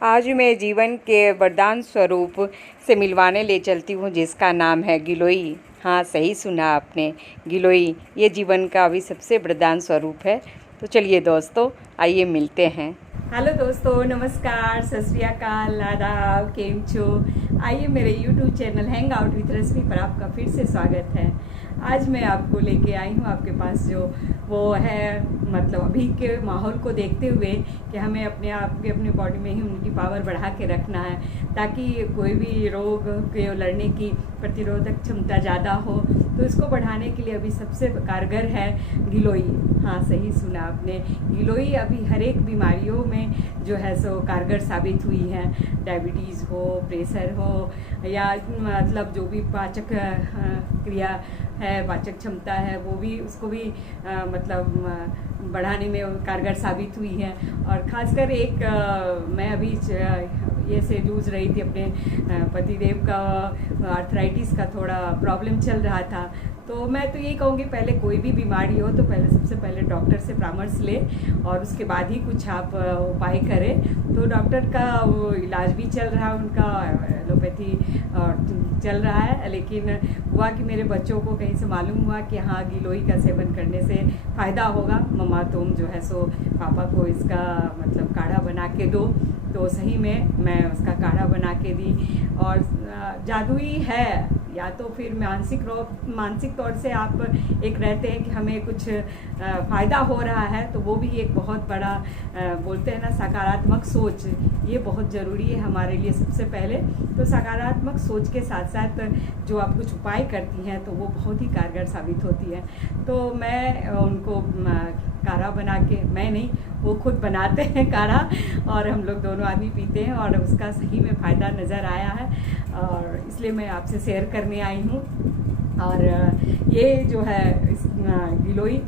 आज मैं जीवन के वरदान स्वरूप से मिलवाने ले चलती हूँ, जिसका नाम है गिलोई। हाँ, सही सुना आपने, गिलोई। ये जीवन का अभी सबसे वरदान स्वरूप है। तो चलिए दोस्तों, आइए मिलते हैं। हेलो दोस्तों, नमस्कार, सत श्री अकाल, आदाब, केम छो। आइए मेरे YouTube channel hang out with Rashmi पर आपका फिर से स्वागत है। आज मैं आपको लेके आई हूँ आपके पास जो वो है, मतलब अभी के माहौल को देखते हुए कि हमें अपने आप के अपनी बॉडी में ही उनकी पावर बढ़ा के रखना है, ताकि कोई भी रोग के लड़ने की प्रतिरोधक क्षमता ज़्यादा हो। तो इसको बढ़ाने के लिए अभी सबसे कारगर है गिलोई। हाँ, सही सुना आपने, गिलोई अभी हर एक बीमारियों में जो है सो कारगर साबित हुई है। डायबिटीज़ हो, प्रेशर हो, या मतलब जो भी पाचक क्रिया है, पाचक क्षमता है, वो भी उसको भी मतलब बढ़ाने में कारगर साबित हुई है। और ख़ासकर एक मैं अभी ये से जूझ रही थी, अपने पतिदेव का आर्थराइटिस का थोड़ा प्रॉब्लम चल रहा था। तो मैं तो यही कहूँगी, पहले कोई भी बीमारी हो तो पहले सबसे पहले डॉक्टर से परामर्श ले और उसके बाद ही कुछ आप उपाय करें। तो डॉक्टर का वो इलाज भी चल रहा है, उनका एलोपैथी चल रहा है। लेकिन हुआ कि मेरे बच्चों को कहीं से मालूम हुआ कि हाँ, गिलोई का सेवन करने से फ़ायदा होगा। मम्मा तुम जो है सो पापा को इसका मतलब काढ़ा बना के दो। तो सही में मैं उसका काढ़ा बना के दी। और जादुई है, या तो फिर मानसिक तौर से आप एक रहते हैं कि हमें कुछ फ़ायदा हो रहा है, तो वो भी एक बहुत बड़ा बोलते हैं ना, सकारात्मक सोच, ये बहुत ज़रूरी है हमारे लिए। सबसे पहले तो सकारात्मक सोच के साथ साथ जो आप कुछ उपाय करती हैं तो वो बहुत ही कारगर साबित होती है। तो मैं उनको काढ़ा बना के, मैं नहीं, वो खुद बनाते हैं काढ़ा, और हम लोग दोनों आदमी पीते हैं और उसका सही में फ़ायदा नज़र आया है, और इसलिए मैं आपसे शेयर करने आई हूँ। और ये जो है गिलोई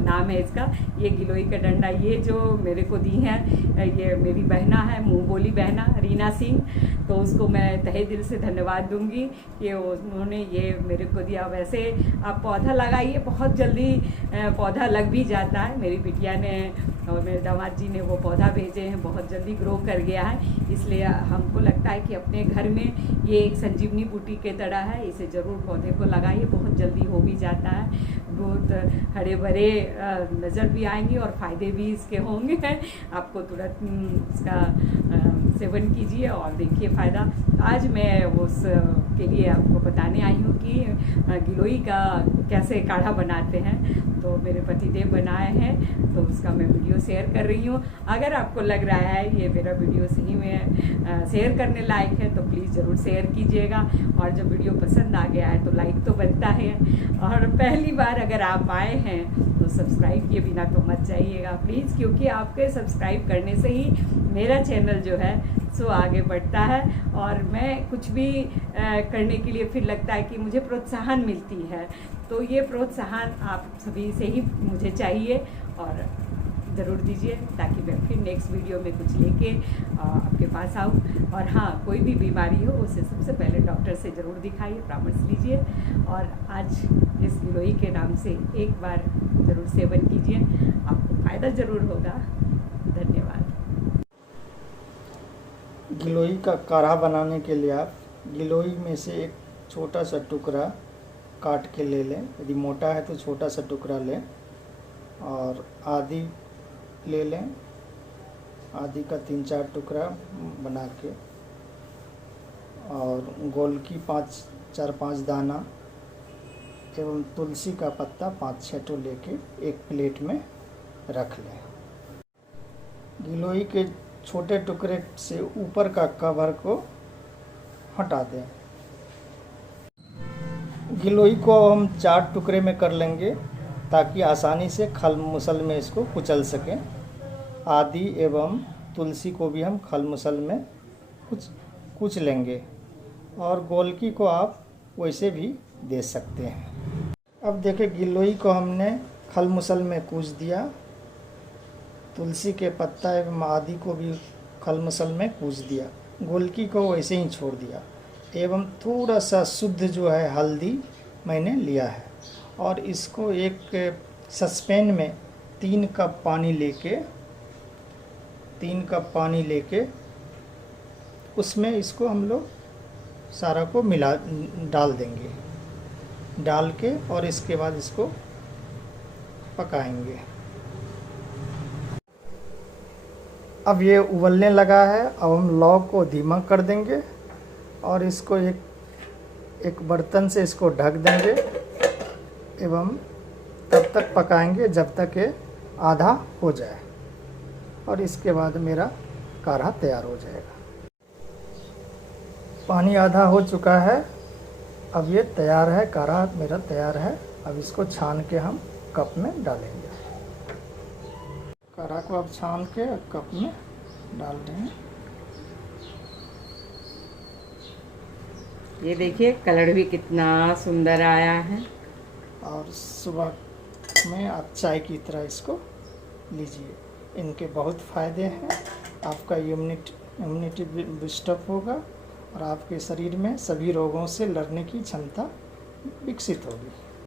नाम है इसका, ये गिलोई का डंडा, ये जो मेरे को दी हैं, ये मेरी बहना है, मुँह बोली बहना रीना सिंह। तो उसको मैं तहे दिल से धन्यवाद दूंगी कि उन्होंने ये मेरे को दिया। वैसे आप पौधा लगाइए, बहुत जल्दी पौधा लग भी जाता है। मेरी बिटिया ने और मेरे दामाद जी ने वो पौधा भेजे हैं, बहुत जल्दी ग्रो कर गया है। इसलिए हमको लगता है कि अपने घर में ये एक संजीवनी बूटी के तरह है, इसे ज़रूर पौधे को लगाइए, बहुत जल्दी हो भी जाता है। बहुत हरे भरे नज़र भी आएंगे और फ़ायदे भी इसके होंगे। आपको तुरंत इसका सेवन कीजिए और देखिए फ़ायदा। आज मैं उस के लिए आपको बताने आई हूँ कि गिलोई का कैसे काढ़ा बनाते हैं। तो मेरे पतिदेव बनाए हैं, तो उसका मैं वीडियो शेयर कर रही हूँ। अगर आपको लग रहा है ये मेरा वीडियो सही में शेयर करने लायक है तो प्लीज़ ज़रूर शेयर कीजिएगा। और जब वीडियो पसंद आ गया है तो लाइक तो बनता है। और पहली बार अगर आप आए हैं तो सब्सक्राइब किए बिना तो मत जाइएगा प्लीज़, क्योंकि आपके सब्सक्राइब करने से ही मेरा चैनल जो है सो आगे बढ़ता है, और मैं कुछ भी करने के लिए फिर लगता है कि मुझे प्रोत्साहन मिलती है। तो ये प्रोत्साहन आप सभी से ही मुझे चाहिए, और ज़रूर दीजिए, ताकि मैं फिर नेक्स्ट वीडियो में कुछ लेके आपके पास आऊँ। और हाँ, कोई भी बीमारी हो उसे सबसे पहले डॉक्टर से ज़रूर दिखाइए, परामर्श लीजिए। और आज इस गिलोई के नाम से एक बार ज़रूर सेवन कीजिए, आपको फ़ायदा ज़रूर होगा। धन्यवाद। गिलोई का काढ़ा बनाने के लिए आप गिलोई में से एक छोटा सा टुकड़ा काट के ले लें। यदि मोटा है तो छोटा सा टुकड़ा लें, और आदि ले लें, आदि का 3-4 टुकड़ा बना के, और गोलकी 4-5 दाना एवं तुलसी का पत्ता 5-6 ठो लेके एक प्लेट में रख लें। गिलोई के छोटे टुकड़े से ऊपर का कवर को हटा दें। गिलोई को हम 4 टुकड़े में कर लेंगे ताकि आसानी से खल मुसल में इसको कुचल सकें। आदि एवं तुलसी को भी हम खल मुसल में कुच लेंगे, और गोलकी को आप वैसे भी दे सकते हैं। अब देखिए, गिलोई को हमने खल मुसल में कूच दिया, तुलसी के पत्ता एवं आदि को भी खल मुसल में कूच दिया, गोलकी को वैसे ही छोड़ दिया, एवं थोड़ा सा शुद्ध जो है हल्दी मैंने लिया है। और इसको एक सस्पेन में 3 कप पानी लेके उसमें इसको हम लोग सारा को डाल देंगे, डाल के और इसके बाद इसको पकाएंगे। अब ये उबलने लगा है। अब हम लौ को धीमा कर देंगे और इसको एक बर्तन से इसको ढक देंगे एवं तब तक पकाएंगे जब तक ये आधा हो जाए, और इसके बाद मेरा काढ़ा तैयार हो जाएगा। पानी आधा हो चुका है, अब ये तैयार है, काढ़ा मेरा तैयार है। अब इसको छान के हम कप में डालेंगे। काढ़ा को अब छान के कप में डाल देंगे। ये देखिए कलर भी कितना सुंदर आया है। और सुबह में आप चाय की तरह इसको लीजिए। इनके बहुत फ़ायदे हैं। आपका इम्यूनिटी बूस्टअप होगा और आपके शरीर में सभी रोगों से लड़ने की क्षमता विकसित होगी।